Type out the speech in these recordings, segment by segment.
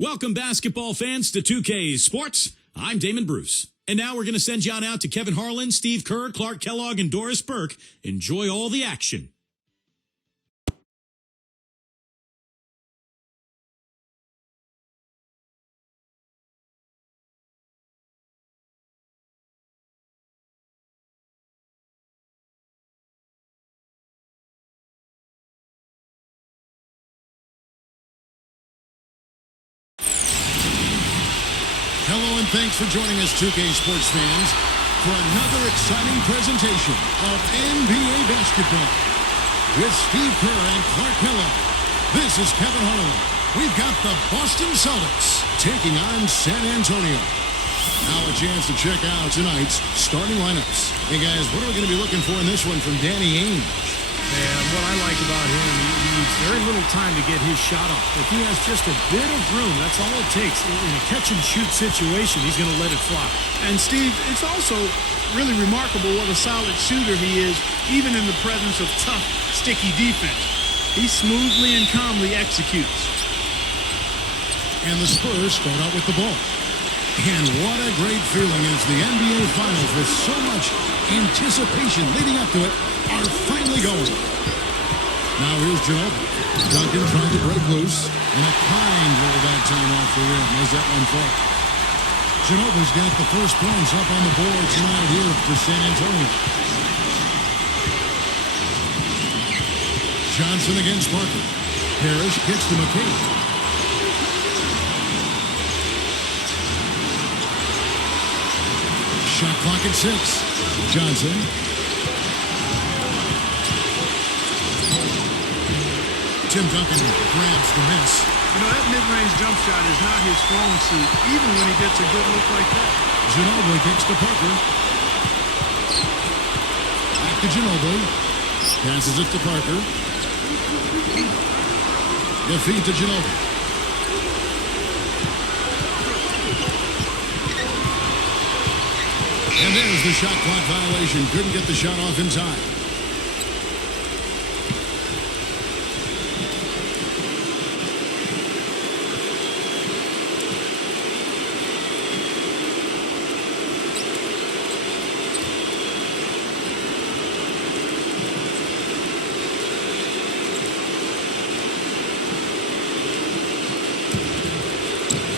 Welcome, basketball fans, to 2K Sports. I'm Damon Bruce. And now we're going to send you on out to Kevin Harlan, Steve Kerr, Clark Kellogg, and Doris Burke. Enjoy all the action. Hello and thanks for joining us, 2K Sports fans, for another exciting presentation of NBA basketball. With Steve Kerr and Clark Kellogg, this is Kevin Harlan. We've got the Boston Celtics taking on San Antonio. Now a chance to check out tonight's starting lineups. Hey guys, what are we going to be looking for in this one from Danny Ainge? And what I like about him, he needs very little time to get his shot off. If he has just a bit of room, that's all it takes. In a catch-and-shoot situation, he's going to let it fly. And, Steve, it's also really remarkable what a solid shooter he is, even in the presence of tough, sticky defense. He smoothly and calmly executes. And the Spurs start out with the ball. And what a great feeling is the NBA Finals with so much anticipation leading up to it are finally going. Now here's Ginobili. Duncan trying to break loose. And a kind roll that time off the rim. There's that one fall. Ginobili's got the first points up on the board tonight here for San Antonio. Johnson against Parker. Parrish kicks to McKay. Shot clock at 6. Johnson. Tim Duncan grabs the miss. You know, that mid-range jump shot is not his strong suit, even when he gets a good look like that. Ginobili kicks to Parker. Back to Ginobili. Passes it to Parker. The feed to Ginobili. And there's the shot clock violation. Couldn't get the shot off in time.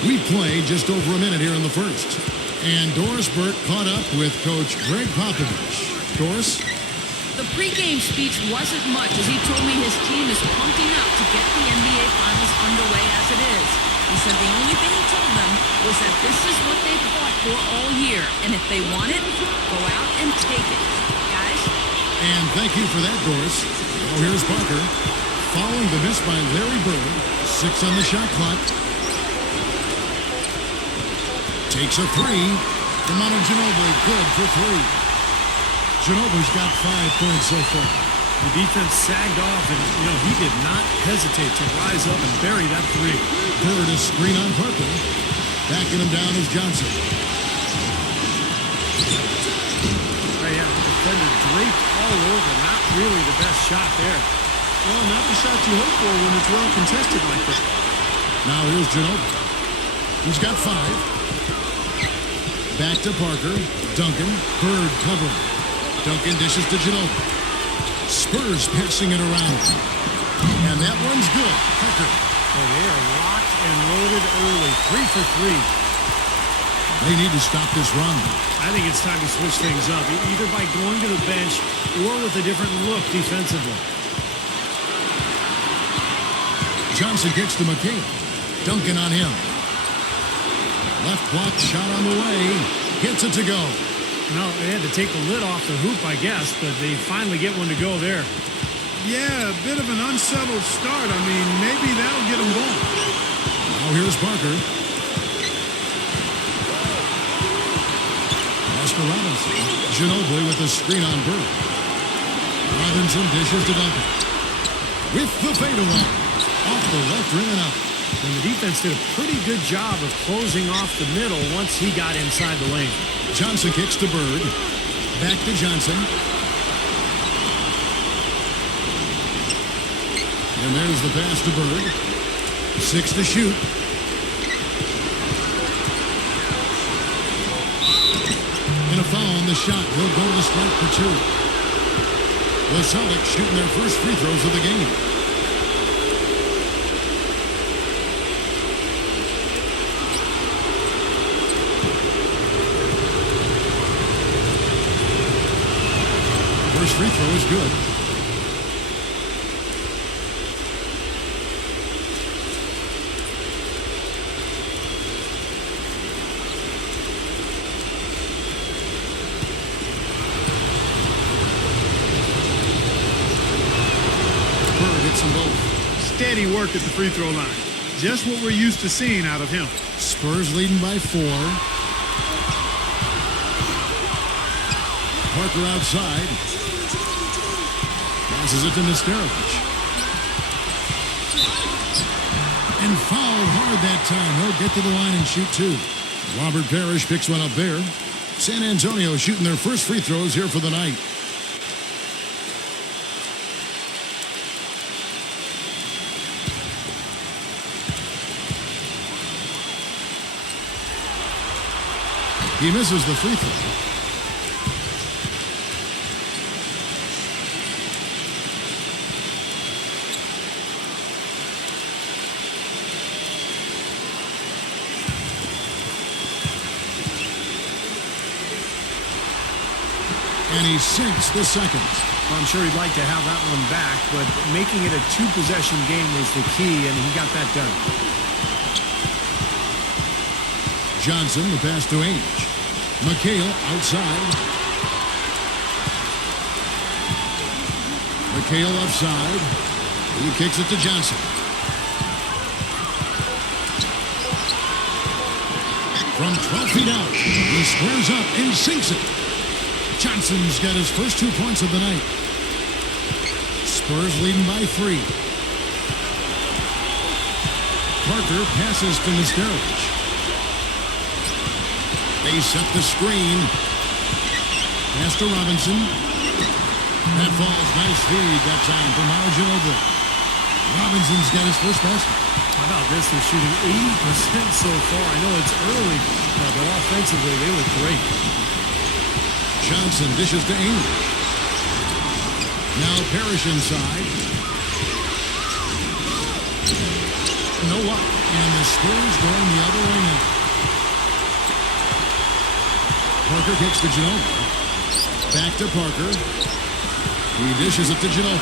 We played just over a minute here in the first. And Doris Burke caught up with Coach Greg Popovich. Doris? The pregame speech wasn't much, as he told me his team is pumping up to get the NBA Finals underway as it is. He said the only thing he told them was that this is what they've fought for all year, and if they want it, go out and take it. Guys? And thank you for that, Doris. Now here's Parker. Following the miss by Larry Bird. 6 on the shot clock. Takes a 3 from Ginobili. Good for 3. Ginobili's got 5 points so far. The defense sagged off, and, he did not hesitate to rise up and bury that 3. Bird a screen on Parker. Backing him down is Johnson. They had a defender draped all over. Not really the best shot there. Well, not the shot you hope for when it's well contested like that. Now here's Ginobili. He's got 5. Back to Parker. Duncan. Bird covering. Duncan dishes to Ginobili. Spurs passing it around. And that one's good. Parker. Oh, they are locked and loaded early. 3 for 3. They need to stop this run. I think it's time to switch things up, either by going to the bench or with a different look defensively. Johnson kicks to McKay. Duncan on him. Left block shot on the way. Gets it to go. No, they had to take the lid off the hoop, I guess, but they finally get one to go there. Yeah, a bit of an unsettled start. I mean, maybe that'll get them going. Now here's Parker. Oscar Robinson. Ginobili with the screen on Bird. Robinson dishes to Duncan. With the fadeaway. Off the left rim and out. And the defense did a pretty good job of closing off the middle once he got inside the lane. Johnson kicks to Bird. Back to Johnson. And there's the pass to Bird. 6 to shoot. foul on the shot. He'll go to the strike for two. The Celtics shooting their first free throws of the game. First free throw is good. Steady work at the free throw line. Just what we're used to seeing out of him. Spurs leading by 4. Parker outside. Passes it to Nesterovic. And fouled hard that time. He'll get to the line and shoot two. Robert Parrish picks one up there. San Antonio shooting their first free throws here for the night. He misses the free throw. And he sinks the second. Well, I'm sure he'd like to have that one back, but making it a two-possession game was the key, and he got that done. Johnson, the pass to Ainge. McHale outside. McHale left side. He kicks it to Johnson. From 12 feet out, he squares up and sinks it. Johnson's got his first 2 points of the night. Spurs leading by 3. Parker passes to Nesterovic. They set the screen. Pass to Robinson. That falls. Nice feed that time for Miles Ginobili. Robinson's got his first basket. How about this? They're shooting 80% so far. I know it's early, but offensively, they look great. Johnson dishes to Ainge. Now Parrish inside. No luck. And the Spurs going the other way now. Parker kicks to Ginobili. Back to Parker. He dishes it to Ginobili.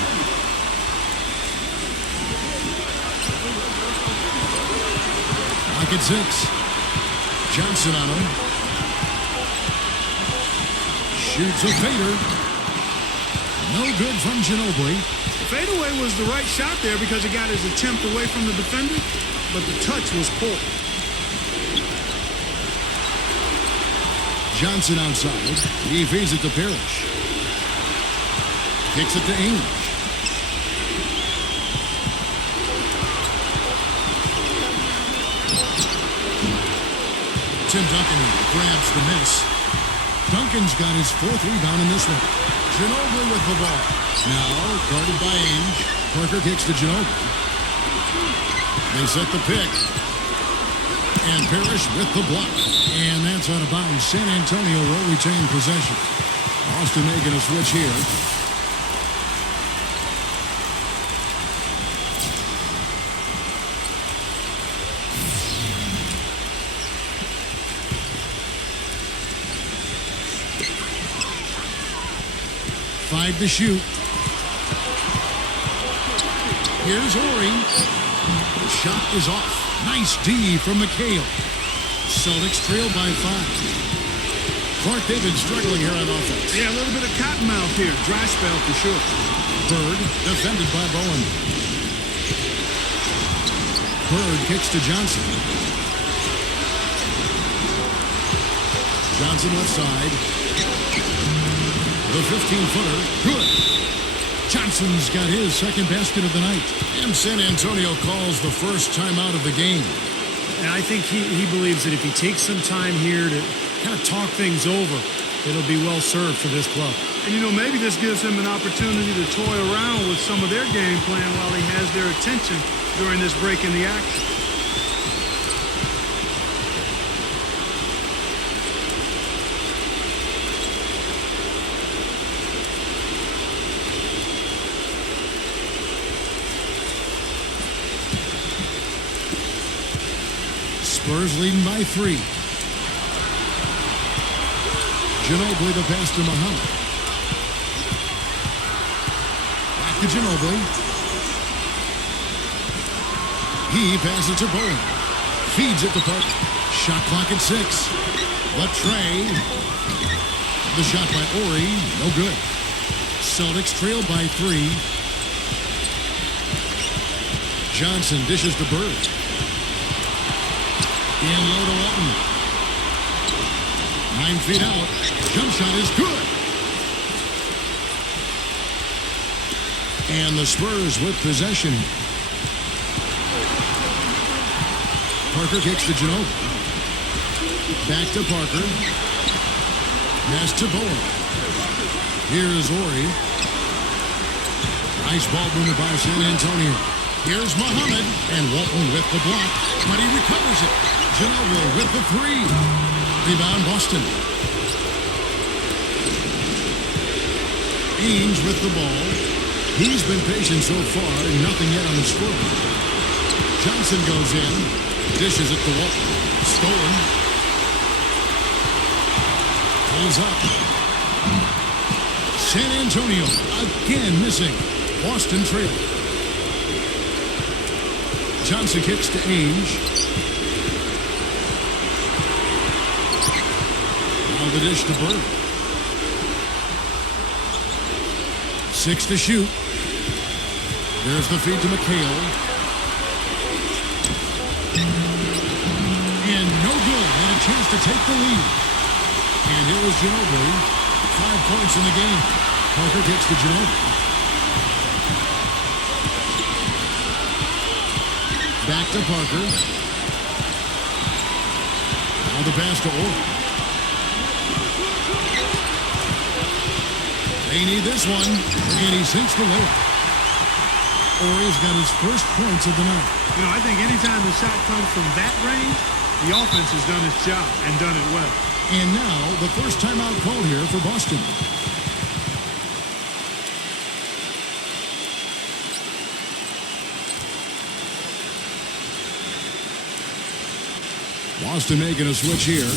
Lock at 6. Johnson on him. Shoots a fader. No good from Ginobili. Fadeaway was the right shot there because it got his attempt away from the defender, but the touch was poor. Johnson outside. He feeds it to Parrish. Kicks it to Ainge. Tim Duncan grabs the miss. Duncan's got his 4th rebound in this one. Ginobili with the ball. Now guarded by Ainge. Parker kicks to Ginobili. They set the pick. And Parrish with the block. And that's out of bounds. San Antonio will retain possession. Austin making a switch here. Five to shoot. Here's Horry. The shot is off. Nice D from McHale. Celtics trail by 5. Clark David struggling here on offense. Yeah, a little bit of cottonmouth here. Dry spell for sure. Bird defended by Bowen. Bird kicks to Johnson. Johnson left side. The 15-footer. Good. Johnson's got his second basket of the night. And San Antonio calls the first timeout of the game. And I think he believes that if he takes some time here to kind of talk things over, it'll be well served for this club. And, you know, maybe this gives him an opportunity to toy around with some of their game plan while he has their attention during this break in the action. Spurs leading by 3. Ginobili the pass to Muhammad. Back to Ginobili. He passes to Bowen. Feeds it to Parker. Shot clock at 6. Latrey. The shot by Ori. No good. Celtics trail by 3. Johnson dishes to Bird. In low to Walton. 9 feet out. Jump shot is good. And the Spurs with possession. Parker kicks to Ginobili. Back to Parker. Pass to Bowen. Here's Ori. Nice ball movement by San Antonio. Here's Muhammad, and Walton with the block, but he recovers it. Ginobili with the 3. Rebound Boston. Ainge with the ball. He's been patient so far, nothing yet on the scoreboard. Johnson goes in, dishes it to Walton. Stolen. Pulls up. San Antonio again missing. Boston trail. Johnson kicks to Ainge. Now the dish to Bird. 6 to shoot. There's the feed to McHale. And no good. And a chance to take the lead. And here is Ginobili. 5 points in the game. Parker kicks to Ginobili. Back to Parker. Now the pass to Ori. They need this one, and he sinks the layup. Ori's got his first points of the night. You know, I think anytime the shot comes from that range, the offense has done its job and done it well. And now the first timeout called here for Boston. Boston making a switch here.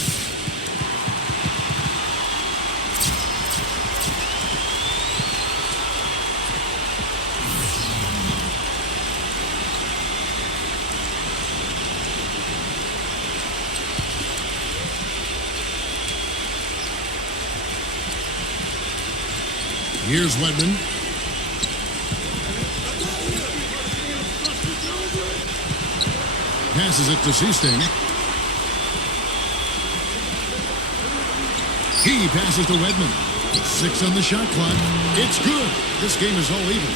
Here's Wedman. Passes it to Seasting. He passes to Wedman. 6 on the shot clock. It's good. This game is all even.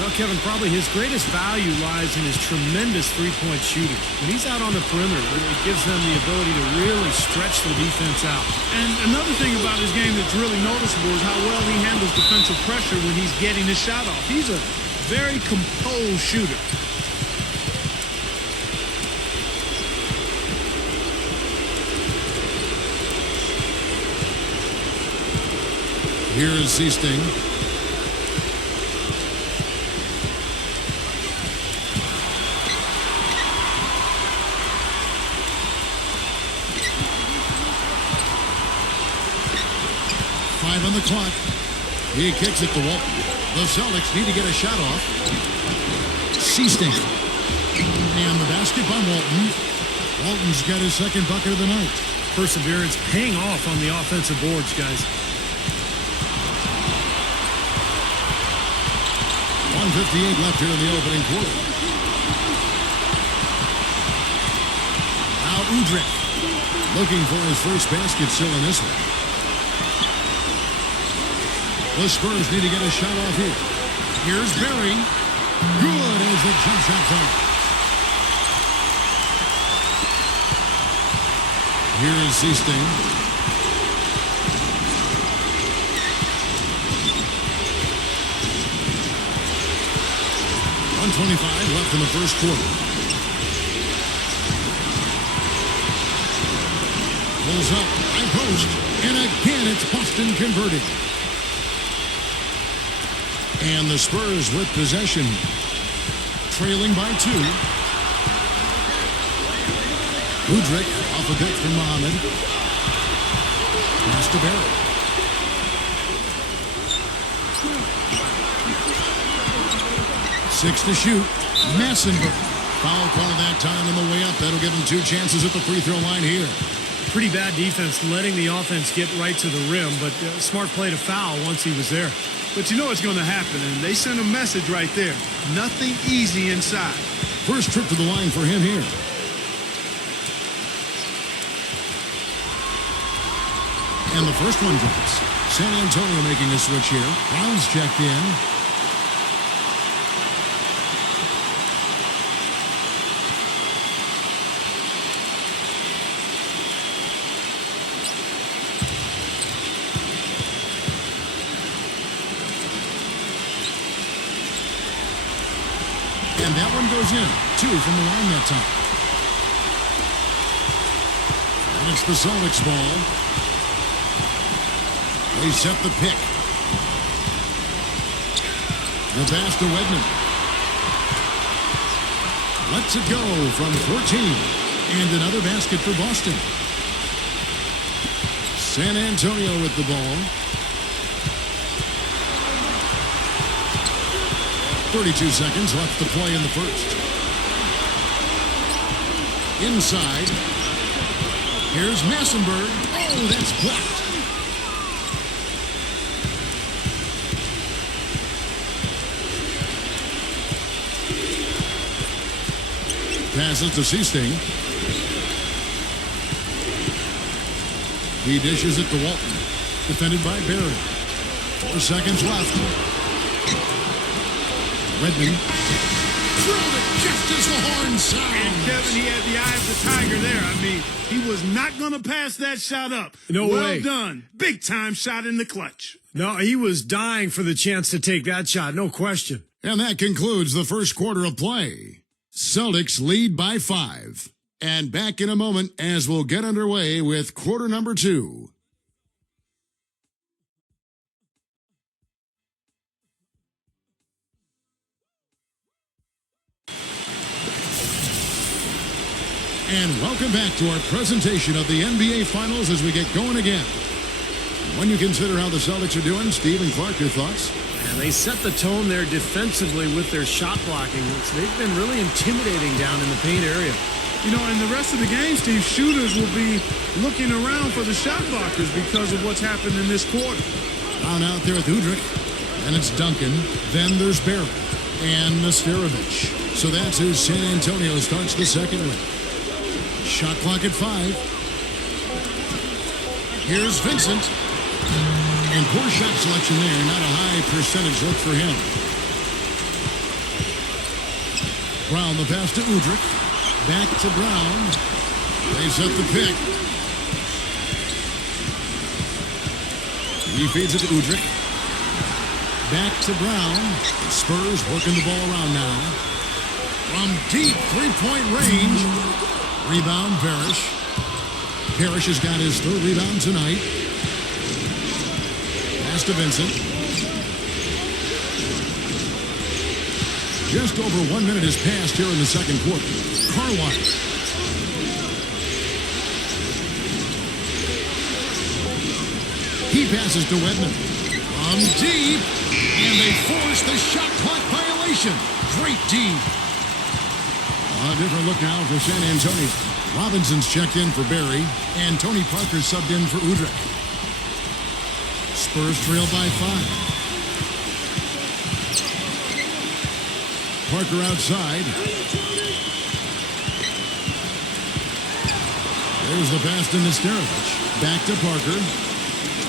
Well, Kevin, probably his greatest value lies in his tremendous three-point shooting. When he's out on the perimeter, it gives them the ability to really stretch the defense out. And another thing about his game that's really noticeable is how well he handles defensive pressure when he's getting his shot off. He's a very composed shooter. Here is Seasting. On the clock. He kicks it to Walton. The Celtics need to get a shot off. Seasting. And the basket by Walton. Walton's got his second bucket of the night. Perseverance paying off on the offensive boards, guys. 1:58 left here in the opening quarter. Now Udrih looking for his first basket still in this one. The Spurs need to get a shot off here. Here's Berry. Good as the jump shot falls. Here is Seasting. .125 left in the first quarter. Pulls up, high post, and again it's Boston converted. And the Spurs with possession, trailing by 2. Udrich off a bit from Muhammad. Pass to Barrett. Six to shoot. Massenberg. Foul call that time on the way up. That'll give him 2 chances at the free throw line here. Pretty bad defense letting the offense get right to the rim, but smart play to foul once he was there. But you know what's going to happen, and they sent a message right there. Nothing easy inside. First trip to the line for him here. And the first one drops. San Antonio making a switch here. Brown's checked in. And that one goes in. 2 from the line that time. And it's the Celtics ball. They set the pick. The pass to Wedman. Lets it go from 14. And another basket for Boston. San Antonio with the ball. 32 seconds left to play in the first. Inside. Here's Massenberg. Oh, that's blocked. Passes to Seasting. He dishes it to Walton. Defended by Barry. 4 seconds left. Redmond. Drilled it just as the horn sounds. And Kevin, he had the eye of the tiger there. I mean, he was not going to pass that shot up. No well way. done. Big time shot in the clutch. No, he was dying for the chance to take that shot, no question. And that concludes the first quarter of play. Celtics lead by 5. And back in a moment as we'll get underway with quarter number 2. And welcome back to our presentation of the NBA Finals as we get going again. When you consider how the Celtics are doing, Steve and Clark, your thoughts? And they set the tone there defensively with their shot blocking. They've been really intimidating down in the paint area. You know, in the rest of the game, Steve, shooters will be looking around for the shot blockers because of what's happened in this quarter. Down out there with Udrich. And it's Duncan. Then there's Barrett. And Nesterovich. So that's who San Antonio starts the second with. Shot clock at 5. Here's Vincent. And poor shot selection there. Not a high percentage look for him. Brown, the pass to Udrich. Back to Brown. They set the pick. He feeds it to Udrich. Back to Brown. The Spurs working the ball around now. From deep three-point range. Rebound, Parrish. Parrish has got his 3rd rebound tonight. Pass to Vincent. Just over 1 minute has passed here in the second quarter. Carlisle. He passes to Wedman. From deep. And they force the shot clock violation. Great deep. A different look now for San Antonio. Robinson's checked in for Barry. And Tony Parker subbed in for Udrich. Spurs trail by 5. Parker outside. There's the pass to Nesterovich. Back to Parker.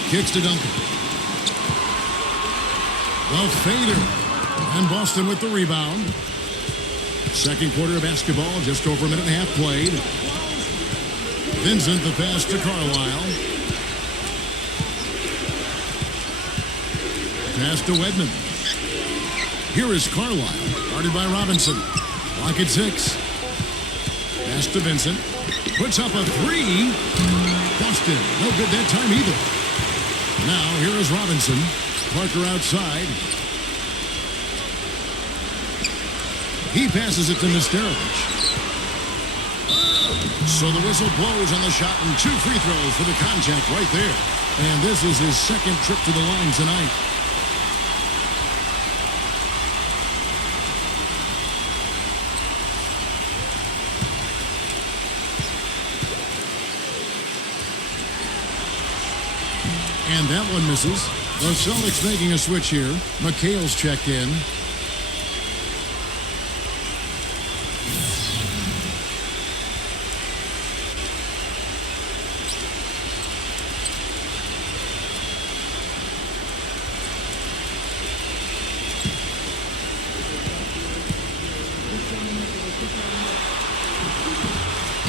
Kicks to Duncan. The fader. And Boston with the rebound. Second quarter of basketball, just over a minute and a half played. Vincent, the pass to Carlisle. Pass to Wedman. Here is Carlisle, guarded by Robinson. Clock at 6. Pass to Vincent. Puts up a 3. Boston, no good that time either. Now, here is Robinson. Parker outside. He passes it to Nesterovich. So the whistle blows on the shot and 2 free throws for the contact right there. And this is his second trip to the line tonight. And that one misses. The Celtics making a switch here. McHale's checked in.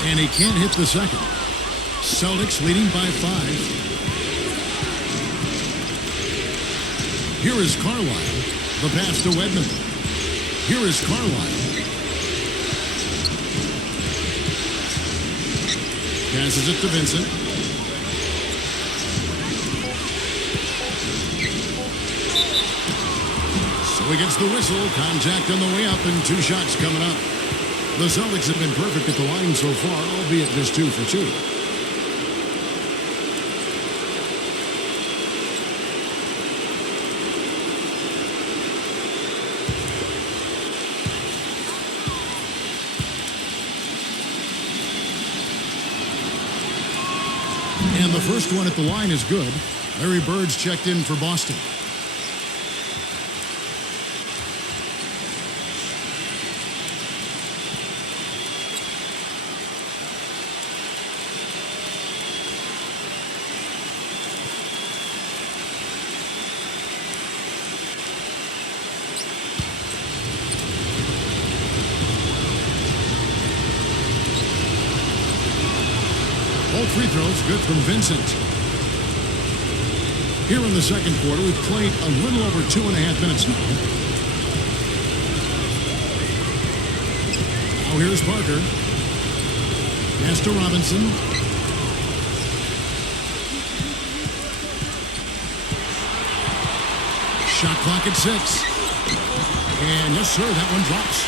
And he can't hit the second. Celtics leading by 5. Here is Carlisle. The pass to Wedman. Here is Carlisle. Passes it to Vincent. So he gets the whistle. Contact on the way up and 2 shots coming up. The Celtics have been perfect at the line so far, albeit just 2 for 2. And the first one at the line is good. Larry Bird's checked in for Boston. Both free throws good from Vincent. Here in the second quarter, we've played a little over 2.5 minutes now. Now here's Parker. Pass to Robinson. Shot clock at 6. And yes, sir, that one drops.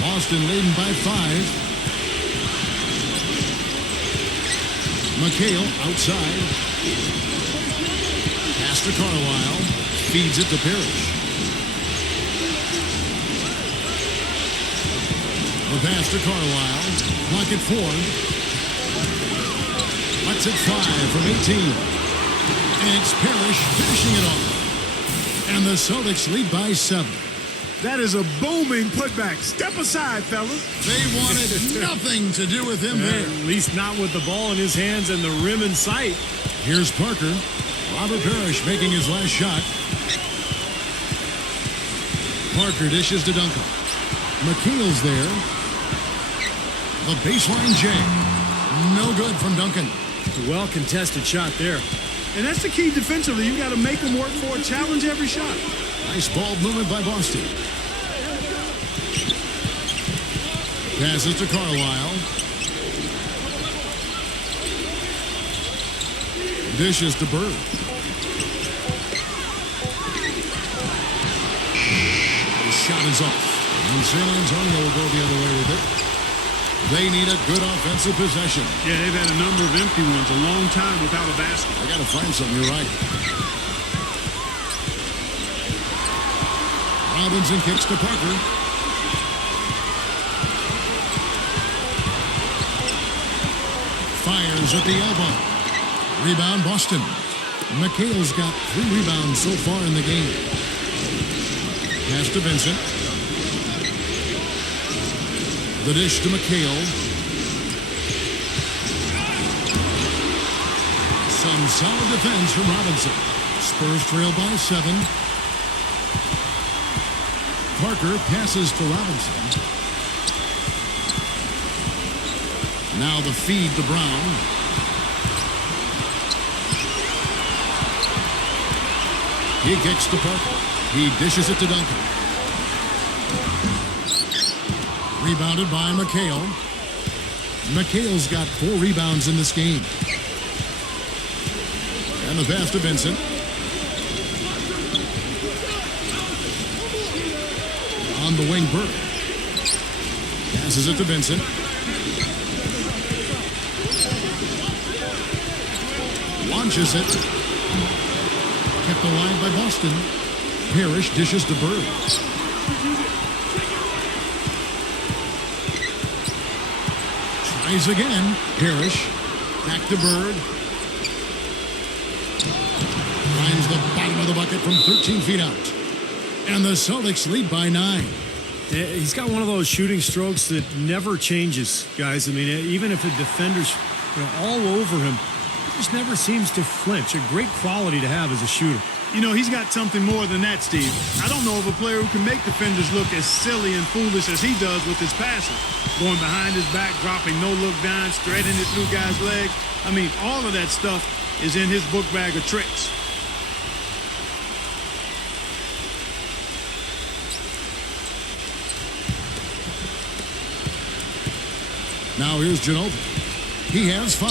Boston leading by 5. McHale outside. Pass to Carlisle. Feeds it to Parrish. The pass to Carlisle. Clock at 4. Let's at 5 from 18. And it's Parrish finishing it off. And the Celtics lead by 7. That is a booming putback. Step aside, fellas. They wanted nothing to do with him there. At least not with the ball in his hands and the rim in sight. Here's Parker. Robert Parrish making his last shot. Parker dishes to Duncan. McHale's there. The baseline jam. No good from Duncan. Well-contested shot there. And that's the key defensively. You got to make them work for it. Challenge every shot. Nice ball movement by Boston. Passes to Carlisle. Dishes to Bird. The shot is off. And San Antonio will go the other way with it. They need a good offensive possession. Yeah, they've had a number of empty ones a long time without a basket. I got to find something. You're right. Robinson kicks to Parker. Fires at the elbow. Rebound Boston. McHale's got 3 rebounds so far in the game. Pass to Vincent. The dish to McHale. Some solid defense from Robinson. Spurs trail by 7. Parker passes to Robinson. Now the feed to Brown. He kicks to Parker. He dishes it to Duncan. Rebounded by McHale. McHale's got 4 rebounds in this game. And the pass to Vincent. On On the wing, Bird. Passes it to Vincent. Launches it. Kept alive by Boston. Parrish dishes to Bird. Tries again. Parrish. Back to Bird. Finds the bottom of the bucket from 13 feet out. And the Celtics lead by 9. Yeah, he's got one of those shooting strokes that never changes, guys. I mean, even if a defender's all over him, he just never seems to flinch. A great quality to have as a shooter. You know, he's got something more than that, Steve. I don't know of a player who can make defenders look as silly and foolish as he does with his passing. Going behind his back, dropping no-look downs, threading it through guys' legs. I mean, all of that stuff is in his book bag of tricks. Now here's Ginobili. He has 5.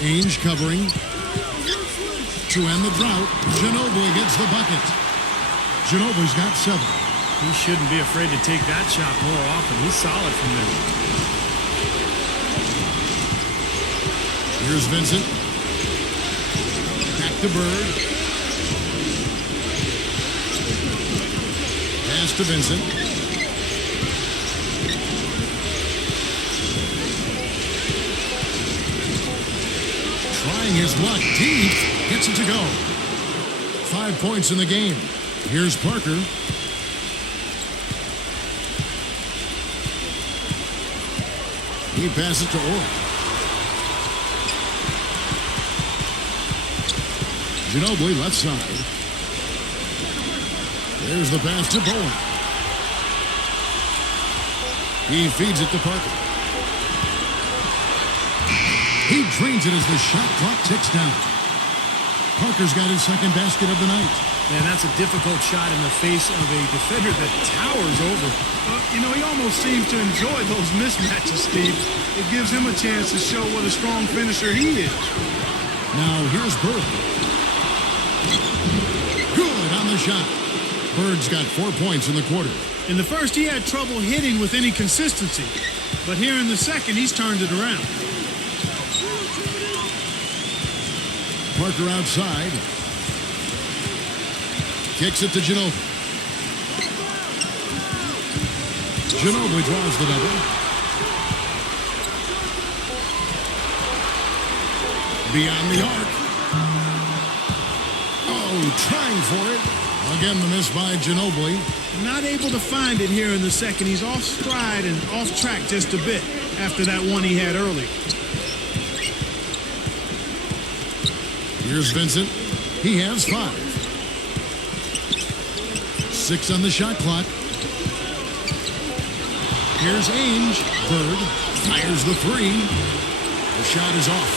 Ainge covering. To end the drought, Ginobili gets the bucket. Ginobili's got 7. He shouldn't be afraid to take that shot more often. He's solid from there. Here's Vincent. Back to Bird. Pass to Vincent. Trying his luck deep. Gets it to go. 5 points in the game. Here's Parker. He passes to Orr. Ginobili left side. There's the pass to Bowen. He feeds it to Parker. He drains it as the shot clock ticks down. Parker's got his second basket of the night. Man, that's a difficult shot in the face of a defender that towers over. You know, he almost seems to enjoy those mismatches, Steve. It gives him a chance to show what a strong finisher he is. Now here's Bird. Good on the shot. Bird's got 4 points in the quarter. In the first, he had trouble hitting with any consistency. But here in the second, he's turned it around. Parker outside. Kicks it to Ginobili. Ginobili draws the double. Beyond the arc. Oh, trying for it. Again, the miss by Ginobili. Not able to find it here in the second. He's off stride and off track just a bit after that one he had early. Here's Vincent. He has 5. 6 on the shot clock. Here's Ainge. Bird fires the 3. The shot is off.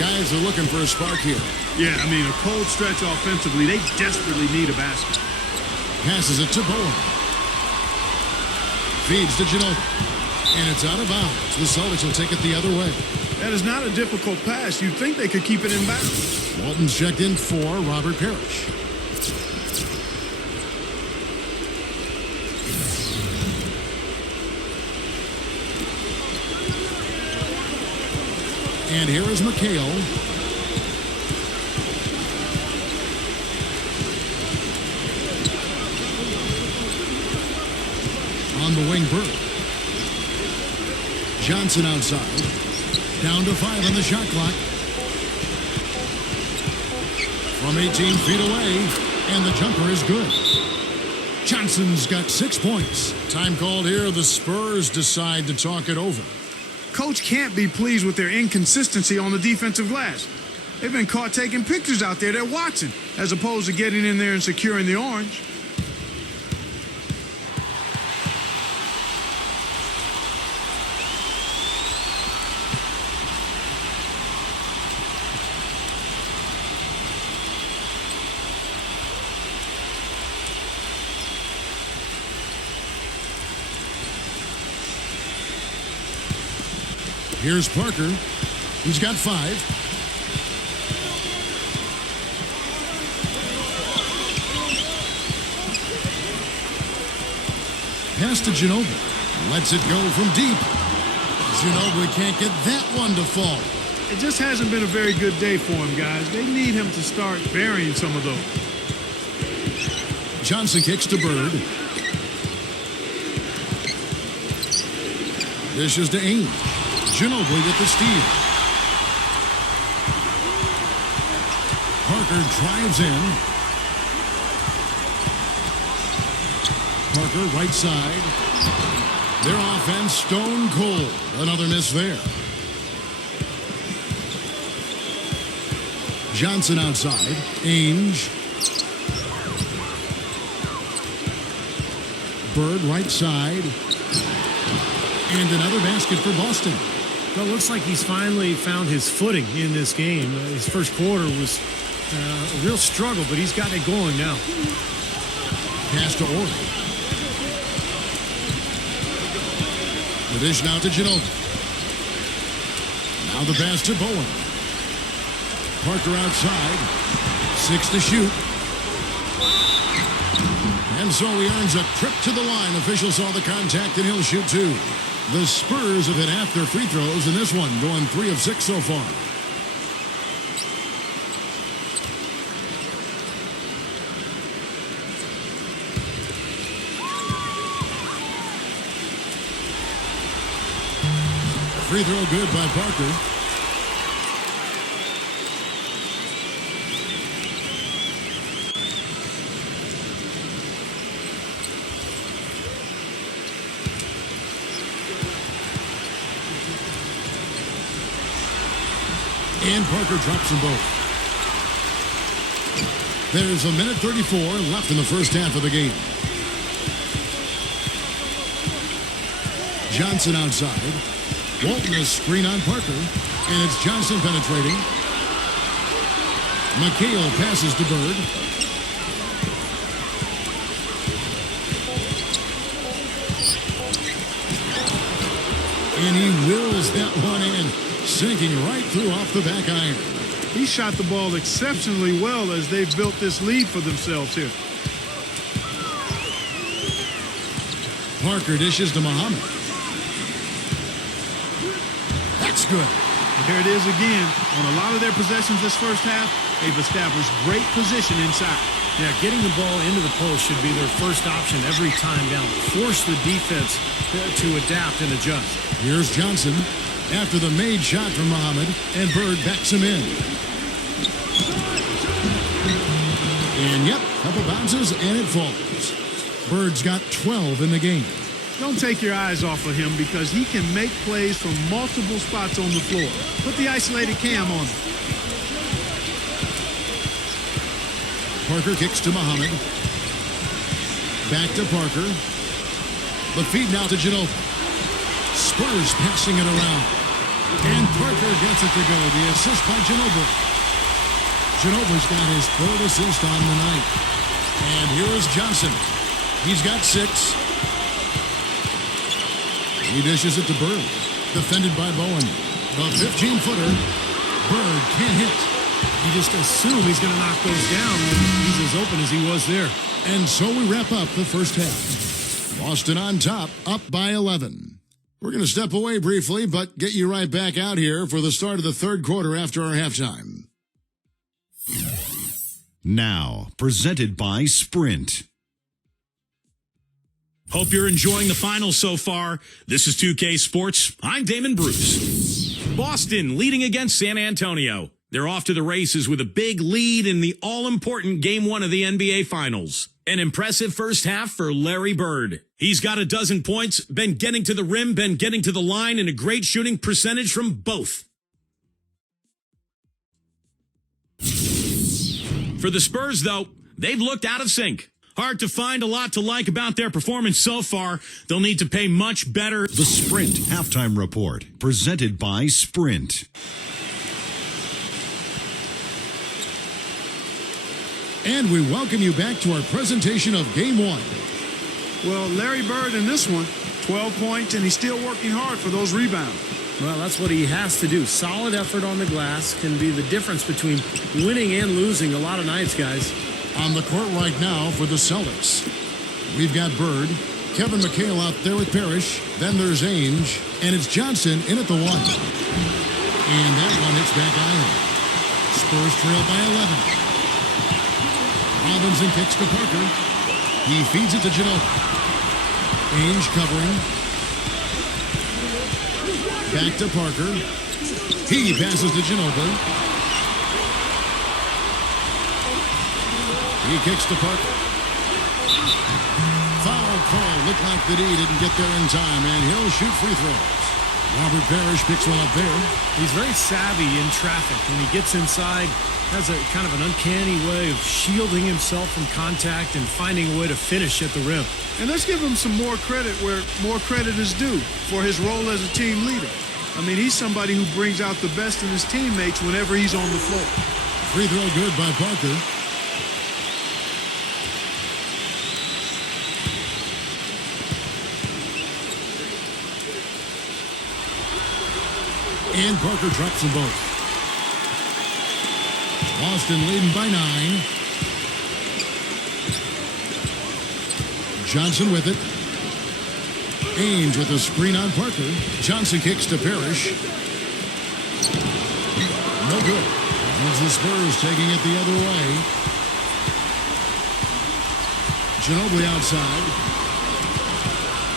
Guys are looking for a spark here. Yeah, I mean, a cold stretch offensively. They desperately need a basket. Passes it to Bowen. Feeds to Ginobili. And it's out of bounds. The Celtics will take it the other way. That is not a difficult pass. You'd think they could keep it in bounds. Walton's checked in for Robert Parrish. And here is McHale. On the wing, Bird. Johnson outside. Down to 5 on the shot clock. From 18 feet away. And the jumper is good. Johnson's got 6 points. Time called here. The Spurs decide to talk it over. Coach can't be pleased with their inconsistency on the defensive glass. They've been caught taking pictures out there. They're watching, as opposed to getting in there and securing the orange. Here's Parker. He's got 5. Pass to Ginobili. Lets it go from deep. Ginobili can't get that one to fall. It just hasn't been a very good day for him, guys. They need him to start burying some of those. Johnson kicks to Bird. Dishes to Ainge. Ginobili with the steal. Parker drives in. Parker right side. Their offense stone cold. Another miss there. Johnson outside. Ainge. Bird right side. And another basket for Boston. Well, it looks like he's finally found his footing in this game. His first quarter was a real struggle, but he's got it going now. Pass to Orr. The dish now to Ginobili. Now the pass to Bowen. Parker outside. 6 to shoot. And so he earns a trip to the line. Officials saw the contact and he'll shoot 2. The Spurs have hit half their free throws in this one, going 3 of 6 so far. Free throw good by Parker. And Parker drops them both. There's a minute 34 left in the first half of the game. Johnson outside. Walton is screen on Parker. And it's Johnson penetrating. McHale passes to Bird. And he wills that one in. Sinking right through off the back iron. He shot the ball exceptionally well as they've built this lead for themselves here. Parker dishes to Muhammad. That's good. There it is again. On a lot of their possessions this first half, they've established great position inside. Yeah, getting the ball into the post should be their first option every time down. Force the defense to adapt and adjust. Here's Johnson. After the made shot from Muhammad, and Bird backs him in. And yep, couple bounces, and it falls. Bird's got 12 in the game. Don't take your eyes off of him because he can make plays from multiple spots on the floor. Put the isolated cam on him. Parker kicks to Muhammad. Back to Parker. The feed now to Ginobili. Spurs passing it around. And Parker gets it to go. The assist by Ginobili. Ginobili's got his 3rd assist on the night. And here is Johnson. He's got 6. He dishes it to Bird. Defended by Bowen. The 15-footer. Bird can't hit. You just assume he's going to knock those down when he's as open as he was there. And so we wrap up the first half. Boston on top, up by 11. We're going to step away briefly, but get you right back out here for the start of the third quarter after our halftime. Now, presented by Sprint. Hope you're enjoying the finals so far. This is 2K Sports. I'm Damon Bruce. Boston leading against San Antonio. They're off to the races with a big lead in the all-important Game 1 of the NBA Finals. An impressive first half for Larry Bird. He's got a dozen points, been getting to the rim, been getting to the line, and a great shooting percentage from both. For the Spurs, though, they've looked out of sync. Hard to find a lot to like about their performance so far. They'll need to pay much better. The Sprint Halftime Report, presented by Sprint. And we welcome you back to our presentation of Game 1. Well, Larry Bird in this one, 12 points, and he's still working hard for those rebounds. Well, that's what he has to do. Solid effort on the glass can be the difference between winning and losing a lot of nights, guys. On the court right now for the Celtics, we've got Bird. Kevin McHale out there with Parrish. Then there's Ainge. And it's Johnson in at the 1. And that one hits back iron. Spurs trail by 11. Robinson kicks to Parker. He feeds it to Ginobili. Ainge covering. Back to Parker. He passes to Ginobili. He kicks to Parker. Foul call. Looked like the D didn't get there in time, and he'll shoot free throws. Robert Parrish picks one up there. He's very savvy in traffic. When he gets inside, has a kind of an uncanny way of shielding himself from contact and finding a way to finish at the rim. And let's give him some more credit where more credit is due for his role as a team leader. I mean, he's somebody who brings out the best in his teammates whenever he's on the floor. Free throw good by Parker. And Parker drops them both. Boston leading by 9. Johnson with it. Ainge with a screen on Parker. Johnson kicks to Parrish. No good. As the Spurs taking it the other way. Ginobili outside.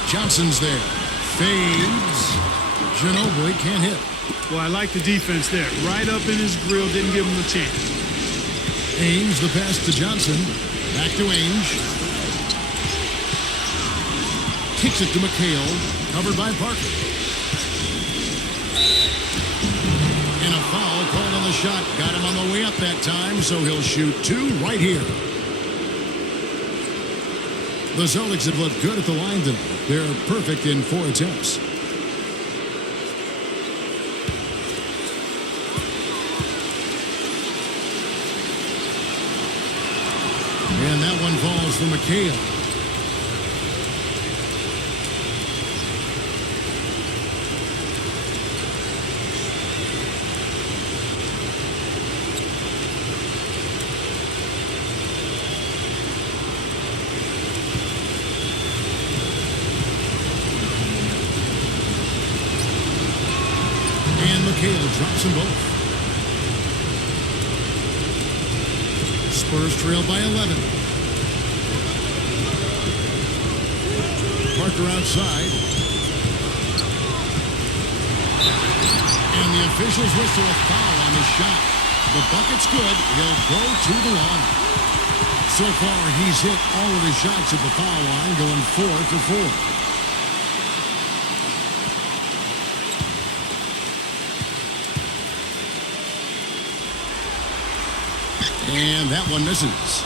Johnson's there. Fades. Ginobili can't hit. Well, I like the defense there. Right up in his grill, didn't give him a chance. Ainge, the pass to Johnson. Back to Ainge. Kicks it to McHale. Covered by Parker. And a foul called on the shot. Got him on the way up that time, so he'll shoot 2 right here. The Celtics have looked good at the line tonight. They're perfect in 4 attempts. And that one falls for McHale. And McHale drops them both. Spurs trail by 11. Parker outside. And the officials whistle a foul on the shot. The bucket's good. He'll go to the line. So far, he's hit all of his shots at the foul line, going 4 for 4. And that one misses.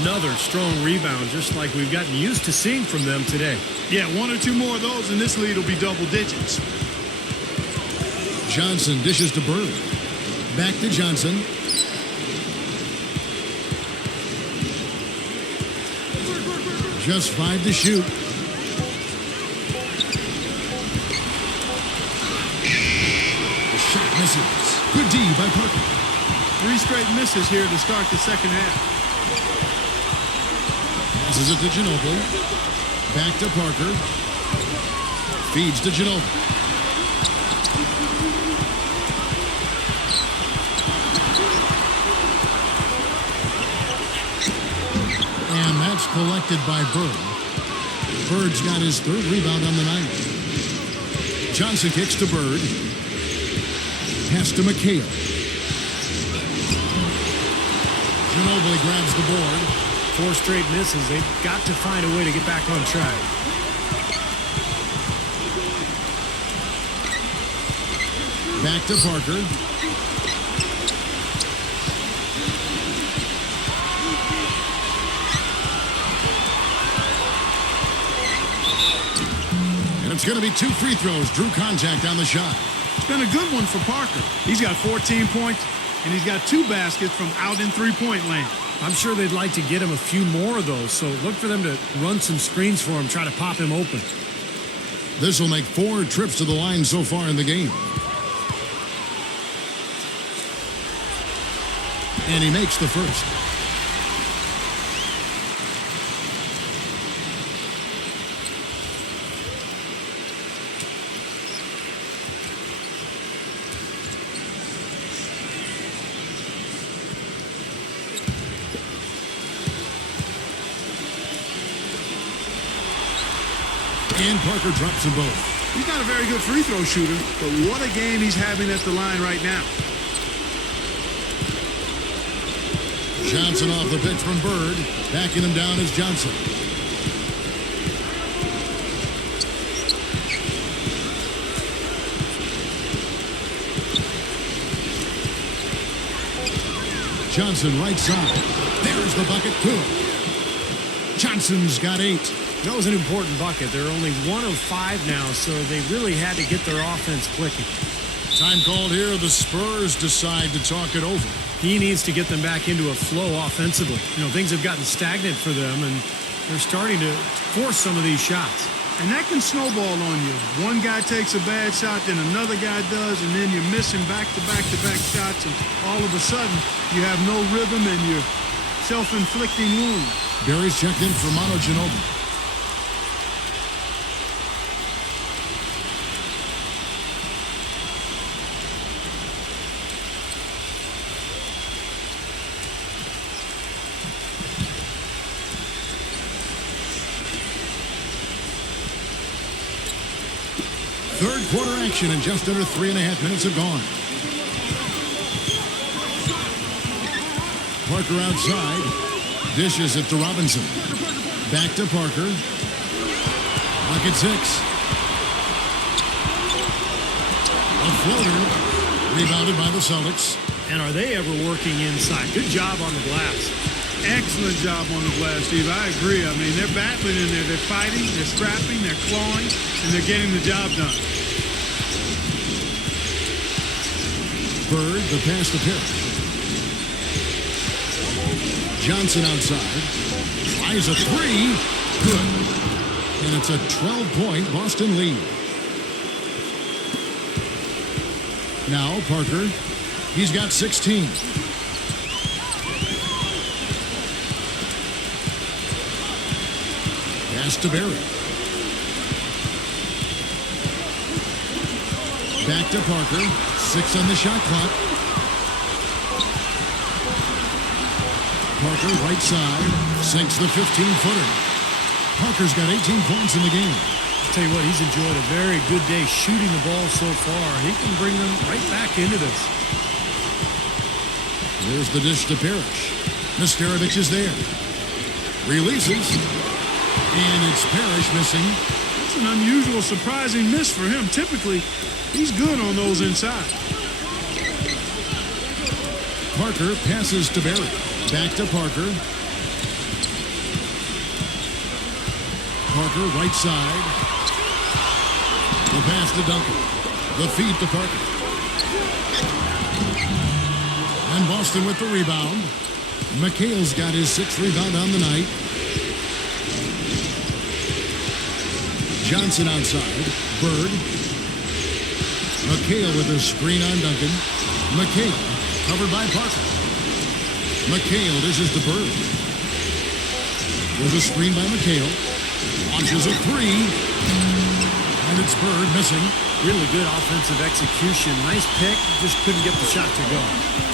Another strong rebound, just like we've gotten used to seeing from them today. Yeah, 1 or 2 more of those, and this lead will be double digits. Johnson dishes to Bird. Back to Johnson. Just 5 to shoot. The shot misses. Good D by Parker. 3 straight misses here to start the second half. Passes it to Ginobili. Back to Parker. Feeds to Ginobili. And that's collected by Bird. Bird's got his 3rd rebound on the night. Johnson kicks to Bird. Pass to McHale. Ginobili grabs the board. 4 straight misses. They've got to find a way to get back on track. Back to Parker. And it's going to be 2 free throws. Drew contact on the shot. It's been a good one for Parker. He's got 14 points, and he's got 2 baskets from out in three-point land. I'm sure they'd like to get him a few more of those, so look for them to run some screens for him, try to pop him open. This will make 4 trips to the line so far in the game. And he makes the first. And Parker drops them both. He's not a very good free throw shooter, but what a game he's having at the line right now. Johnson off the pitch from Bird. Backing him down is Johnson. Johnson right side. There's the bucket. Good. Johnson's got 8. That was an important bucket. They're only 1 of 5 now, so they really had to get their offense clicking. Time called here. The Spurs decide to talk it over. He needs to get them back into a flow offensively. You know, things have gotten stagnant for them, and they're starting to force some of these shots. And that can snowball on you. One guy takes a bad shot, then another guy does, and then you're missing back-to-back-to-back shots, and all of a sudden you have no rhythm and you're self-inflicting wounds. Barry's checked in for Manu Ginobili. Third quarter action, and just under 3.5 minutes have gone. Parker outside. Dishes it to Robinson. Back to Parker. Pocket 6. A floater. Rebounded by the Celtics. And are they ever working inside? Good job on the glass. Excellent job on the glass, Steve. I agree. I mean, they're battling in there. They're fighting, they're scrapping, they're clawing, and they're getting the job done. Bird, the pass to Parrish. Johnson outside. Tries a 3. Good. And it's a 12-point Boston lead. Now Parker. He's got 16. Pass to Barry. Back to Parker. 6 on the shot clock. Parker right side. Sinks the 15-footer. Parker's got 18 points in the game. I'll tell you what, he's enjoyed a very good day shooting the ball so far. He can bring them right back into this. There's the dish to Parrish. Misterovic is there. Releases. And it's Parrish missing. It's an unusual, surprising miss for him. Typically, he's good on those inside. Parker passes to Barry. Back to Parker. Parker right side. The pass to Duncan. The feed to Parker. And Boston with the rebound. McHale's got his 6th rebound on the night. Johnson outside. Bird. McHale with a screen on Duncan. McHale covered by Parker. McHale dishes to Bird. With a screen by McHale. Launches a 3. And it's Bird missing. Really good offensive execution. Nice pick. Just couldn't get the shot to go.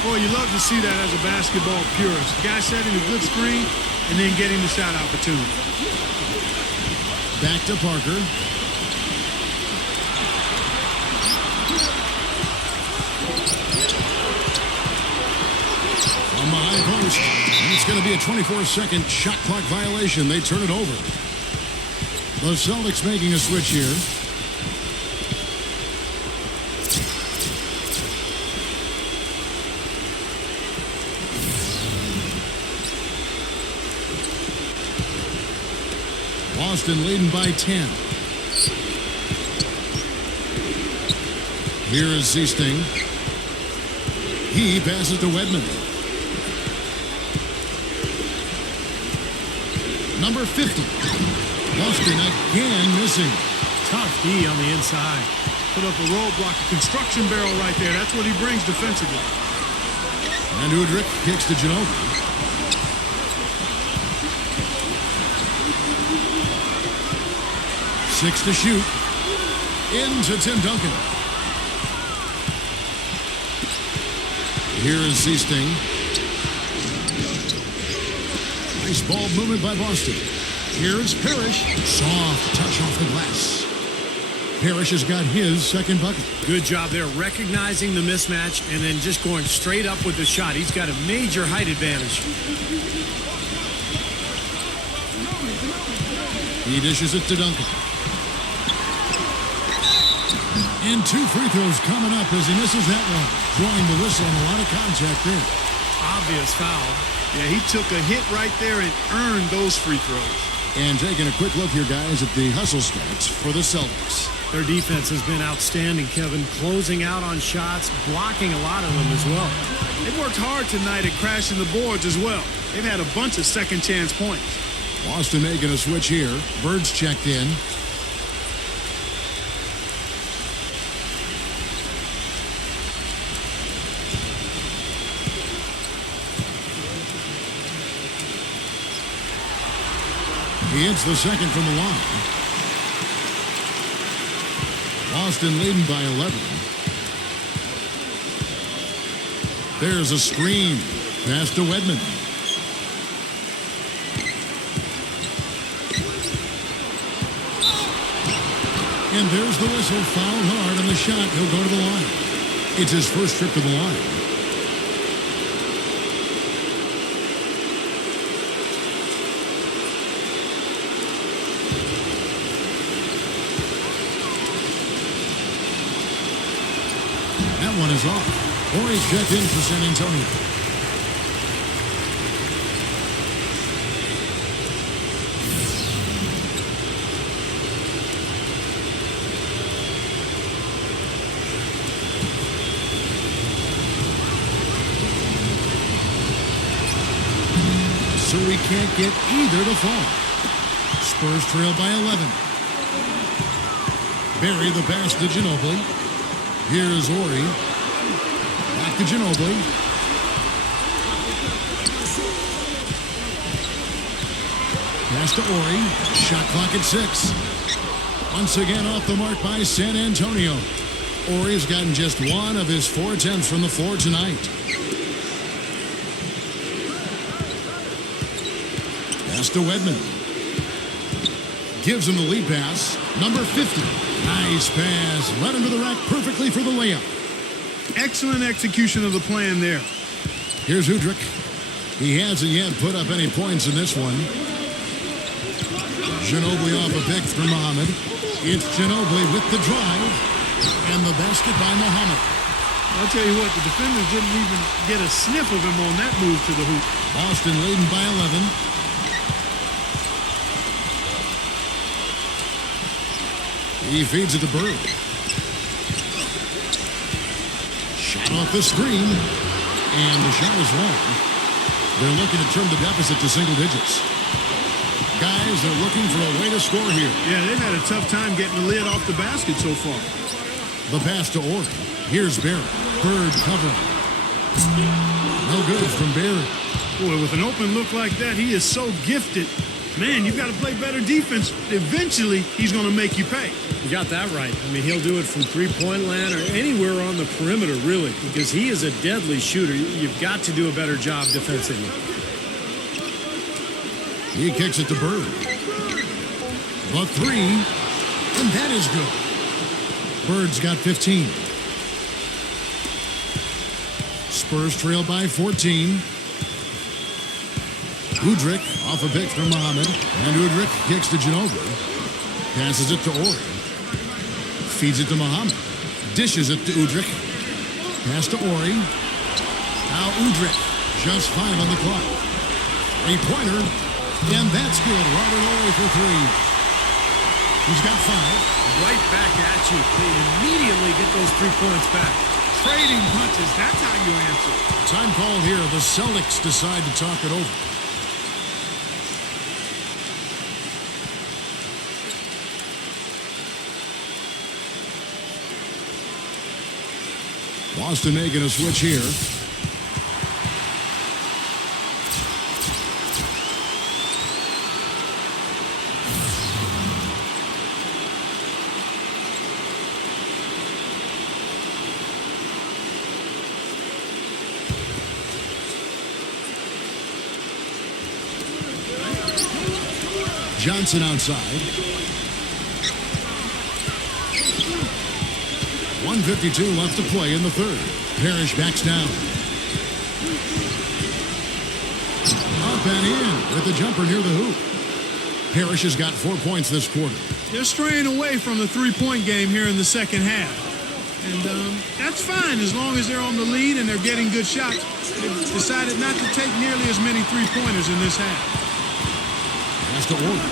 Boy, you love to see that as a basketball purist. Guy setting a good screen and then getting the shot opportunity. Back to Parker. From the high post. And it's going to be a 24-second shot clock violation. They turn it over. The Celtics making a switch here. Boston leading by 10. Here is Seasting. He passes to Wedman. Number 50. Boston again missing. Tough D on the inside. Put up a roadblock, a construction barrel right there. That's what he brings defensively. And Udrich kicks to Ginobili. Six to shoot. Into Tim Duncan. Here is Seasting. Nice ball movement by Boston. Here's Parrish. Soft touch off the glass. Parrish has got his second bucket. Good job there, recognizing the mismatch and then just going straight up with the shot. He's got a major height advantage. He dishes it to Duncan. And 2 free throws coming up as he misses that one. Drawing the whistle and a lot of contact there. Obvious foul. Yeah, he took a hit right there and earned those free throws. And taking a quick look here, guys, at the hustle stats for the Celtics. Their defense has been outstanding, Kevin. Closing out on shots, blocking a lot of them as well. They worked hard tonight at crashing the boards as well. They've had a bunch of second chance points. Boston making a switch here. Bird's checked in. He hits the second from the line. Boston leading by 11. There's a screen. Pass to Wedman. And there's the whistle. Fouled hard on the shot. He'll go to the line. It's his first trip to the line. That one is off. Horry's checked in for San Antonio. So we can't get either to fall. Spurs trail by 11. Barry the pass to Ginobili. Here's Horry. Back to Ginobili. Pass to Horry. Shot clock at 6. Once again off the mark by San Antonio. Horry's gotten just one of his 4 attempts from the floor tonight. Pass to Wedman. Gives him the lead pass. Number 50. Nice pass. Led him to the rack perfectly for the layup. Excellent execution of the plan there. Here's Udrich. He hasn't yet put up any points in this one. Ginobili off a pick for Muhammad. It's Ginobili with the drive. And the basket by Muhammad. I'll tell you what, the defenders didn't even get a sniff of him on that move to the hoop. Boston leading by 11. He feeds it to Bird. Shot off the screen. And the shot is long. They're looking to turn the deficit to single digits. Guys, they're looking for a way to score here. Yeah, they've had a tough time getting the lid off the basket so far. The pass to Orr. Here's Barry. Bird covering. No good from Barry. Boy, with an open look like that, he is so gifted. Man, you've got to play better defense. Eventually, he's going to make you pay. You got that right. I mean, he'll do it from three-point land or anywhere on the perimeter, really, because he is a deadly shooter. You've got to do a better job defensively. He kicks it to Bird. The 3, and that is good. Bird's got 15. Spurs trail by 14. Udrich off a pick from Muhammad. And Udrich kicks to Ginobili. Passes it to Orr. Feeds it to Muhammad. Dishes it to Udrich. Pass to Horry. Now Udrich. Just 5 on the clock. 3-pointer. And that's good. Robert Horry for 3. He's got 5. Right back at you. They immediately get those 3 points back. Trading punches. That's how you answer. Time called here. The Celtics decide to talk it over. Boston making a switch here. Johnson outside. 1:52 left to play in the third. Parrish backs down. Up and in with the jumper near the hoop. Parrish has got 4 points this quarter. They're straying away from the three-point game here in the second half. And that's fine as long as they're on the lead and they're getting good shots. They've decided not to take nearly as many three-pointers in this half. Has to order.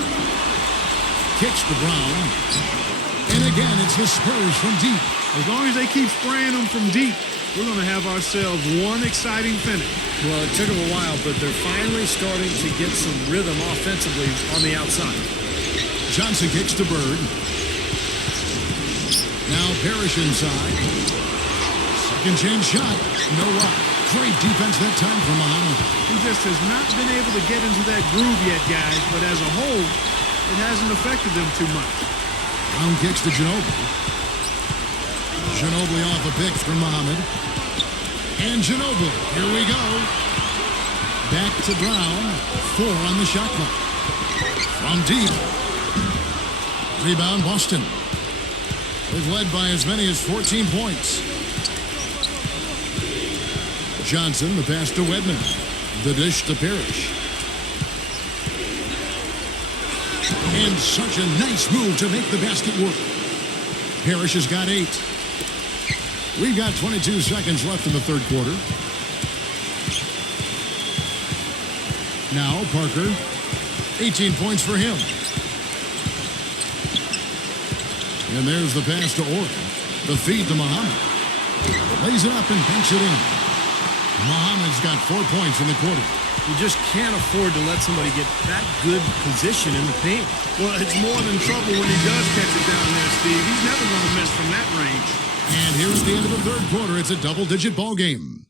Kicks to Brown. And again, it's the Spurs from deep. As long as they keep spraying them from deep, we're going to have ourselves one exciting finish. Well, it took them a while, but they're finally starting to get some rhythm offensively on the outside. Johnson kicks to Bird. Now Parrish inside. Second chance shot. No luck. Great defense that time from Muhammad. He just has not been able to get into that groove yet, guys. But as a whole, it hasn't affected them too much. Brown kicks to Ginobili. Ginobili off a pick from Muhammad. And Ginobili. Here we go. Back to Brown. 4 on the shot clock. From deep. Rebound Boston. They've led by as many as 14 points. Johnson, the pass to Wedman. The dish to Parrish. And such a nice move to make the basket work. Parrish has got 8. We've got 22 seconds left in the third quarter. Now Parker. 18 points for him. And there's the pass to Orton. The feed to Muhammad. Lays it up and banks it in. Muhammad's got 4 points in the quarter. You just can't afford to let somebody get that good position in the paint. Well, it's more than trouble when he does catch it down there, Steve. He's never going to miss from that range. And here's the end of the third quarter. It's a double-digit ball game.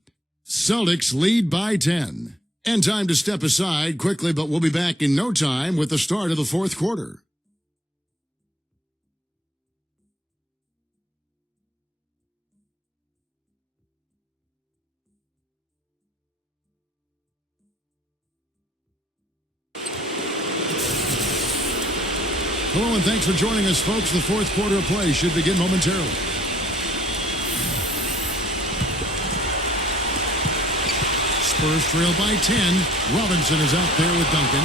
Celtics lead by 10. And time to step aside quickly, but we'll be back in no time with the start of the fourth quarter. Hello and thanks for joining us, folks. The fourth quarter of play should begin momentarily. Spurs trail by 10. Robinson is out there with Duncan.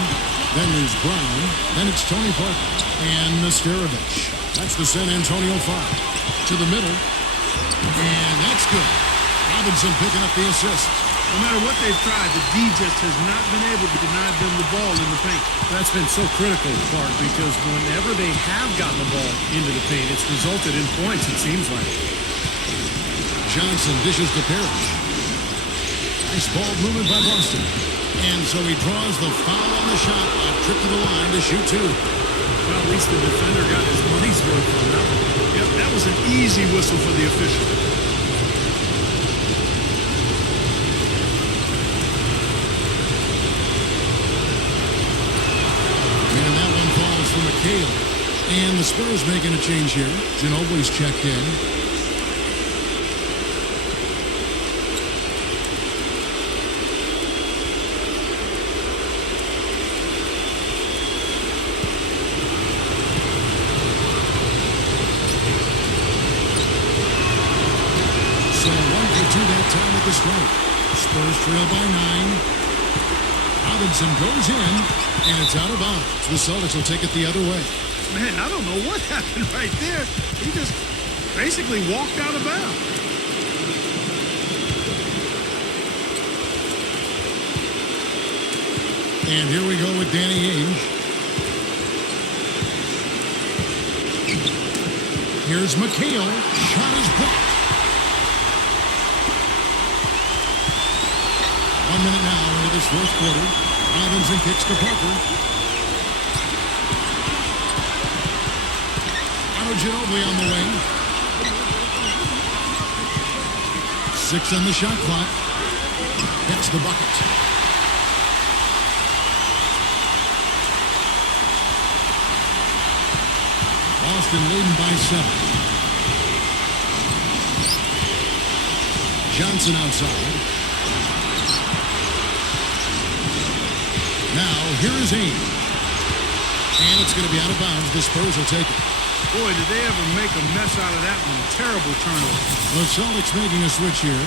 Then there's Brown. Then it's Tony Parker. And Nastarovich. That's the San Antonio 5. To the middle. And that's good. Robinson picking up the assist. No matter what they've tried, the D just has not been able to deny them the ball in the paint. That's been so critical, Clark, because whenever they have gotten the ball into the paint, it's resulted in points, it seems like. Johnson dishes to Parrish. Nice ball movement by Boston. And so he draws the foul on the shot. A trip to the line to shoot 2. Well, at least the defender got his money's worth on that one. Yep, that was an easy whistle for the official. And that one falls for McHale. And the Spurs making a change here. Ginobili's checked in. So 1-2 that time at the strike. Spurs trail by 9. Robinson goes in, and it's out of bounds. The Celtics will take it the other way. Man, I don't know what happened right there. He just basically walked out of bounds. And here we go with Danny Ainge. Here's McHale. Shot is blocked. 1 minute now into this fourth quarter. Robinson kicks to Parker. Ginobili on the wing. 6 on the shot clock. Gets the bucket. Boston leading by 7. Johnson outside. Now, here is Ainge. And it's going to be out of bounds. The Spurs will take it. Boy, did they ever make a mess out of that one. Terrible turnover. The Celtics making a switch here.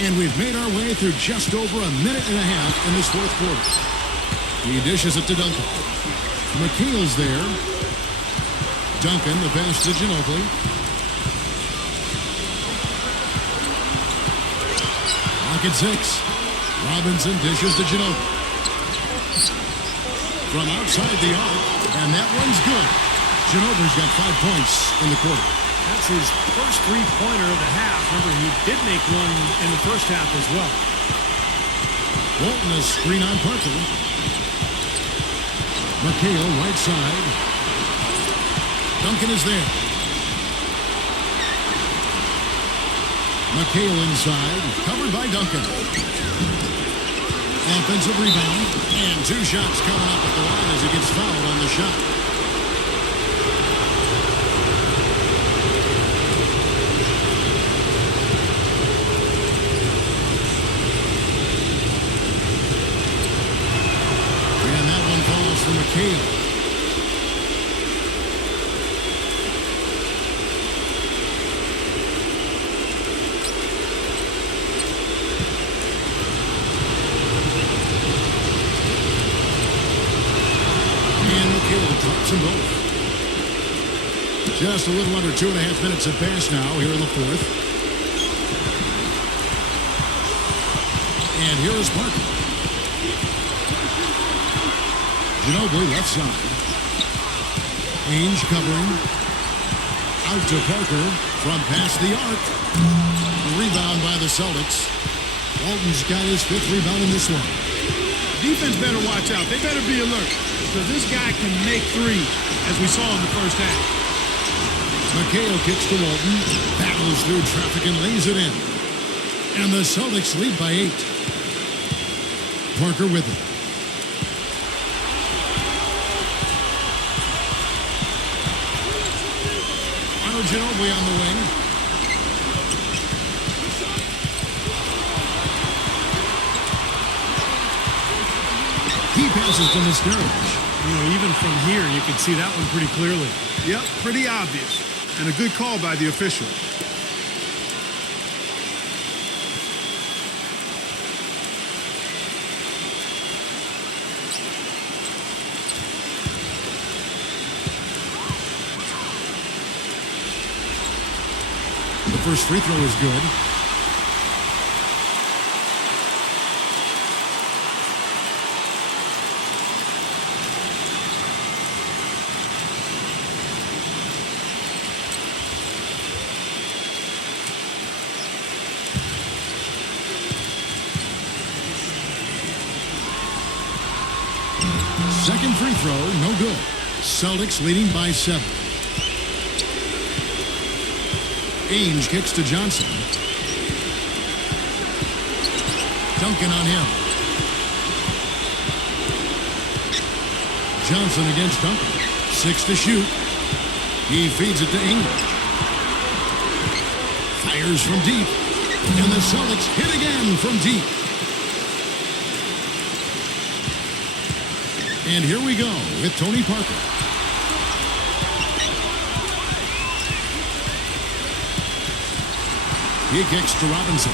And we've made our way through just over a minute and a half in this fourth quarter. He dishes it to Duncan. McHale's there. Duncan, the pass to Ginobili. Lock at 6. Robinson dishes to Ginobili. From outside the arc, and that one's good. Ginobili's got 5 points in the quarter. That's his first three-pointer of the half. Remember, he did make one in the first half as well. Walton a screen on Parker. McHale right side. Duncan is there. McHale inside, covered by Duncan. Offensive rebound, and 2 shots coming up at the line as he gets fouled on the shot. And that one falls for McHale. Drops them both. Just a little under 2.5 minutes have passed now here in the fourth. And here is Parker. Ginobili left side. Ainge covering. Out to Parker from past the arc. Rebound by the Celtics. Walton's got his 5th rebound in this one. Defense better watch out. They better be alert, because this guy can make 3, as we saw in the first half. McHale kicks to Walton, battles through traffic and lays it in. And the Celtics lead by 8. Parker with it. Arnold Ginobili on the wing. He passes to Miscarriage. You know, even from here, you can see that one pretty clearly. Yep, pretty obvious. And a good call by the official. The first free throw is good. Second free throw, no good. Celtics leading by 7. Ainge kicks to Johnson. Duncan on him. Johnson against Duncan. 6 to shoot. He feeds it to English. Fires from deep. And the Celtics hit again from deep. And here we go with Tony Parker. He kicks to Robinson.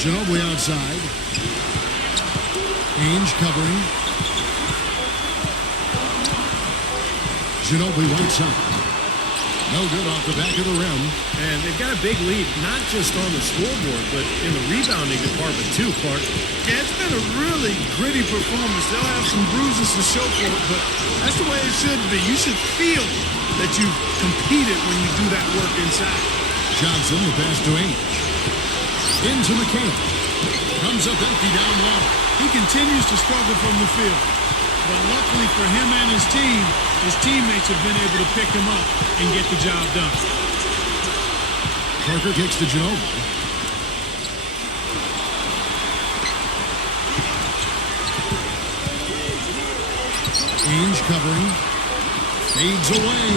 Ginobili outside. Ainge covering. Ginobili right side. No good off the back of the rim. And they've got a big lead, not just on the scoreboard, but in the rebounding department too, Clark. Yeah, it's been a really gritty performance. They'll have some bruises to show for it, but that's the way it should be. You should feel that you've competed when you do that work inside. Johnson, the pass to Ainge. Into McHale. Comes up empty down low. He continues to struggle from the field. But luckily for him and his team, his teammates have been able to pick him up and get the job done. Parker kicks to Ginobili. Ainge covering. Fades away.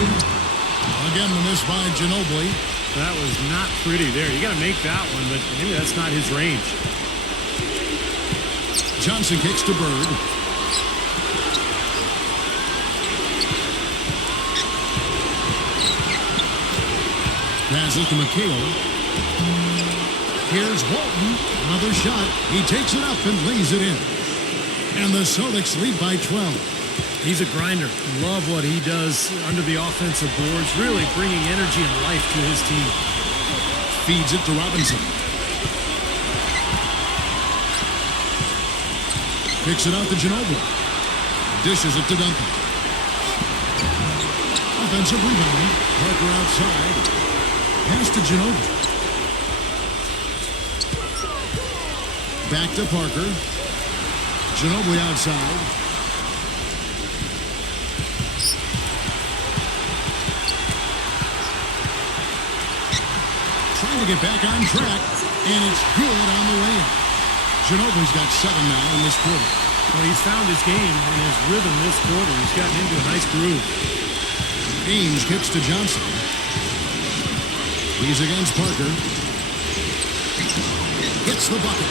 A Again, the miss by Ginobili. That was not pretty there. You got to make that one, but maybe that's not his range. Johnson kicks to Bird. Passes to McHale. Here's Walton. Another shot. He takes it up and lays it in. And the Celtics lead by 12. He's a grinder. Love what he does under the offensive boards, really bringing energy and life to his team. Feeds it to Robinson. Picks it out to Ginobili. Dishes it to Duncan. Offensive rebound. Parker outside. Pass to Ginobili. Back to Parker. Ginobili outside. Trying to get back on track, and it's good on the way. Ginobili's got 7 now in this quarter. Well, he's found his game and his rhythm this quarter. He's gotten into a nice groove. Ames kicks to Johnson. He's against Parker. Hits the bucket.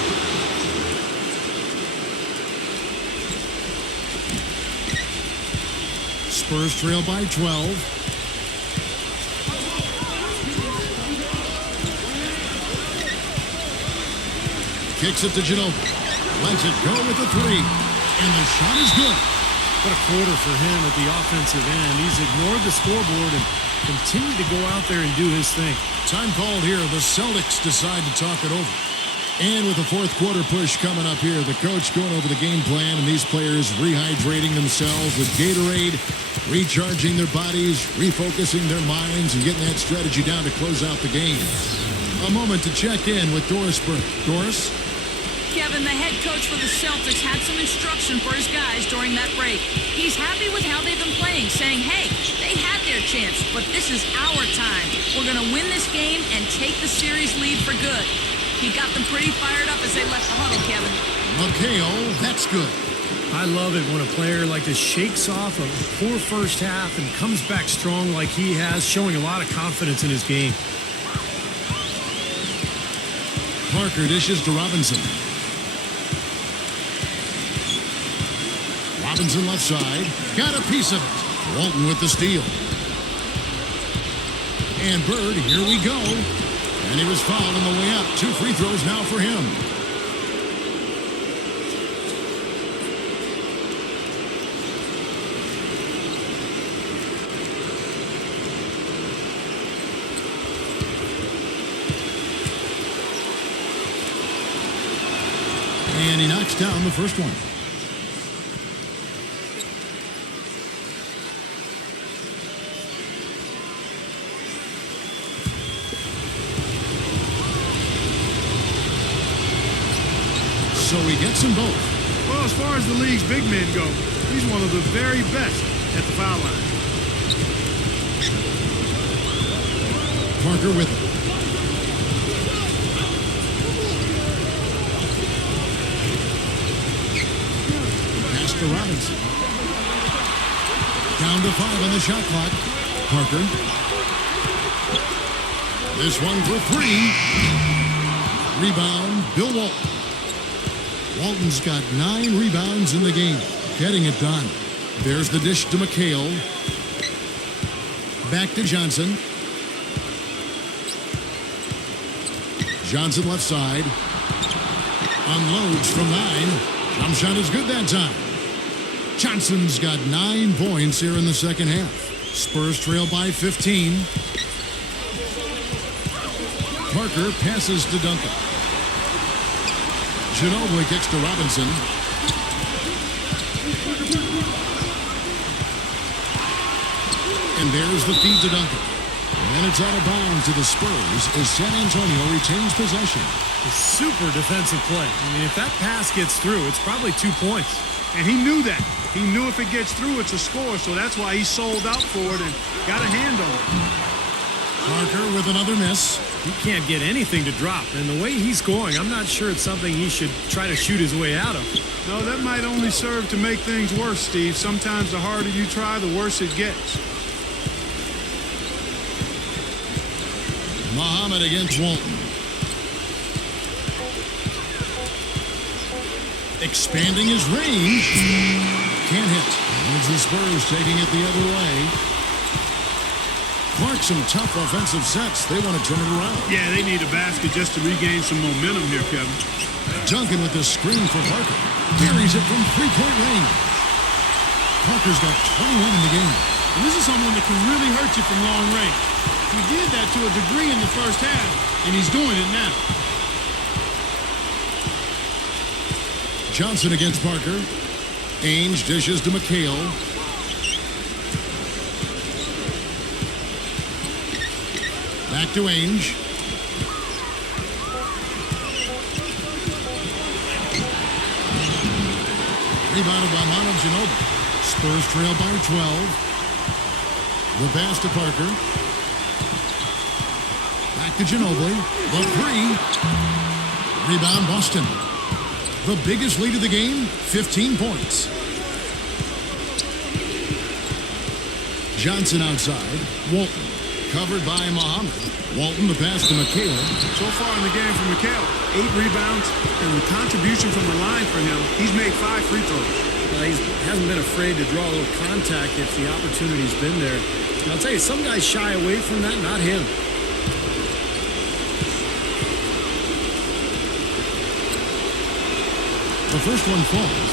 Spurs trail by 12. Kicks it to Ginobili. Lets it go with the 3. And the shot is good. What a quarter for him at the offensive end. He's ignored the scoreboard and continued to go out there and do his thing. Time called here. The Celtics decide to talk it over. And with the fourth quarter push coming up here, the coach going over the game plan and these players rehydrating themselves with Gatorade, recharging their bodies, refocusing their minds, and getting that strategy down to close out the game. A moment to check in with Doris Burke. Doris? Kevin, the head coach for the Celtics, had some instruction for his guys during that break. He's happy with how they've been playing, saying, hey, they had their chance, but this is our time. We're going to win this game and take the series lead for good. He got them pretty fired up as they left the huddle, Kevin. McHale, that's good. I love it when a player like this shakes off a poor first half and comes back strong like he has, showing a lot of confidence in his game. Parker dishes to Robinson. Robinson left side. Got a piece of it. Walton with the steal. And Bird, here we go. And he was fouled on the way up. 2 free throws now for him. And he knocks down the first one. So he gets them both. Well, as far as the league's big men go, he's one of the very best at the foul line. Parker with it. Pass to Robinson. Down to 5 on the shot clock. Parker. This one for 3. Rebound, Bill Walton. Walton's got 9 rebounds in the game, getting it done. There's the dish to McHale. Back to Johnson. Johnson left side. Unloads from 9. Jump shot is good that time. Johnson's got 9 points here in the second half. Spurs trail by 15. Parker passes to Duncan. Ginobili kicks to Robinson. And there's the feed to Duncan. And it's out of bounds to the Spurs as San Antonio retains possession. A super defensive play. I mean, if that pass gets through, it's probably 2 points. And he knew that. He knew if it gets through, it's a score, so that's why he sold out for it and got a hand on it. Parker with another miss. He can't get anything to drop, and the way he's going, I'm not sure it's something he should try to shoot his way out of. No, that might only serve to make things worse, Steve. Sometimes the harder you try, the worse it gets. Muhammad against Walton. Expanding his range. Can't hit. It's the Spurs taking it the other way. Clark, some tough offensive sets. They want to turn it around. Yeah, they need a basket just to regain some momentum here, Kevin. Duncan with the screen for Parker. Buries it from three-point range. Parker's got 21 in the game. And this is someone that can really hurt you from long range. He did that to a degree in the first half, and he's doing it now. Johnson against Parker. Ainge dishes to McHale. Back to Ainge. Rebounded by Manu Ginobili. Spurs trail by 12. The pass to Parker. Back to Ginobili. The three. Rebound Boston. The biggest lead of the game, 15 points. Johnson outside. Walton. Covered by Muhammad. Walton the pass to McHale. So far in the game for McHale, 8 rebounds, and the contribution from the line for him, he's made 5 free throws. He hasn't been afraid to draw a little contact if the opportunity's been there. And I'll tell you, some guys shy away from that, not him. The first one falls.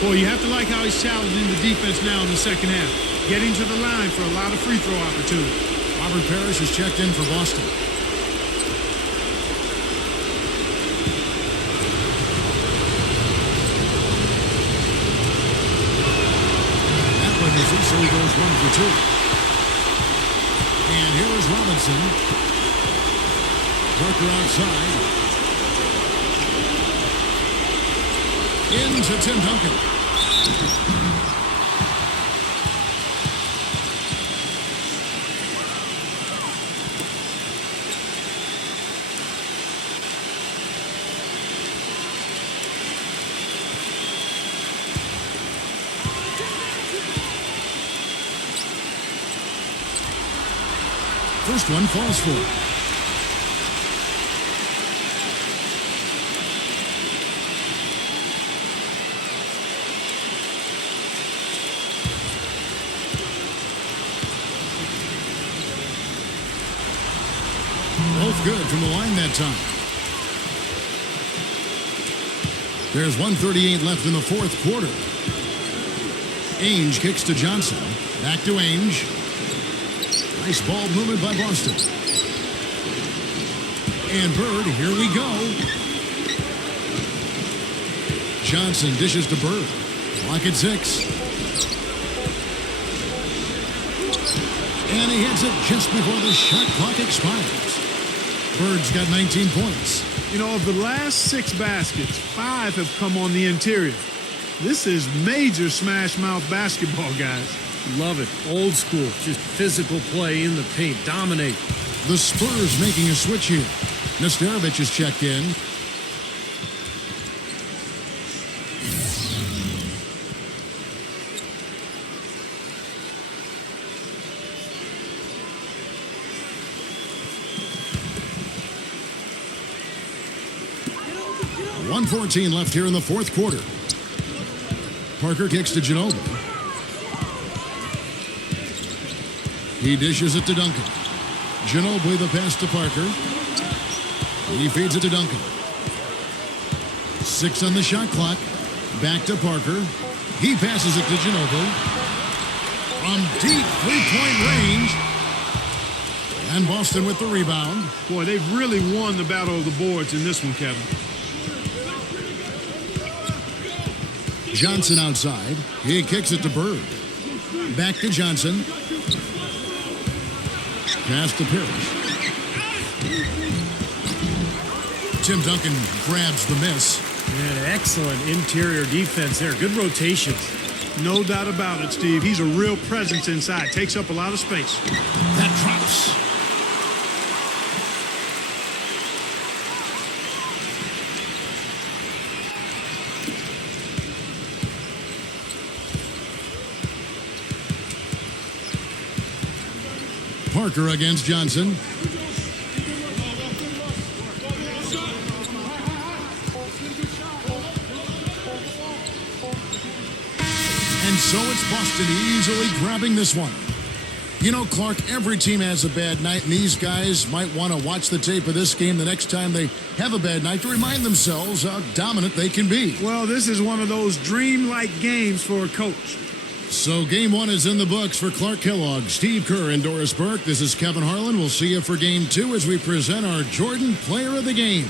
Boy, you have to like how he's challenging the defense now in the second half. Getting to the line for a lot of free throw opportunities. Robert Parrish is checked in for Boston. That one misses, so he goes 1 for 2. And here is Robinson. Parker outside. Into Tim Duncan. First one falls for. Both good from the line that time. There's 1:38 left in the fourth quarter. Ainge kicks to Johnson. Back to Ainge. Nice ball movement by Boston. And Bird, here we go. Johnson dishes to Bird. Clock at 6. And he hits it just before the shot clock expires. Bird's got 19 points. You know, of the last 6 baskets, 5 have come on the interior. This is major smash mouth basketball, guys. Love it. Old school. Just physical play in the paint. Dominate. The Spurs making a switch here. Nesterovic is checked in. .114 left here in the fourth quarter. Parker kicks to Ginobili. He dishes it to Duncan. Ginobili the pass to Parker. He feeds it to Duncan. 6 on the shot clock. Back to Parker. He passes it to Ginobili. From deep three-point range. And Boston with the rebound. Boy, they've really won the battle of the boards in this one, Kevin. Johnson outside. He kicks it to Bird. Back to Johnson. Pass to Parrish. Tim Duncan grabs the miss. Man, excellent interior defense there. Good rotations. No doubt about it, Steve. He's a real presence inside. Takes up a lot of space. That drops. Parker against Johnson. And so it's Boston easily grabbing this one. You know, Clark, every team has a bad night, and these guys might want to watch the tape of this game the next time they have a bad night to remind themselves how dominant they can be. Well, this is one of those dreamlike games for a coach. So game one is in the books for Clark Kellogg, Steve Kerr, and Doris Burke. This is Kevin Harlan. We'll see you for game two as we present our Jordan Player of the Game.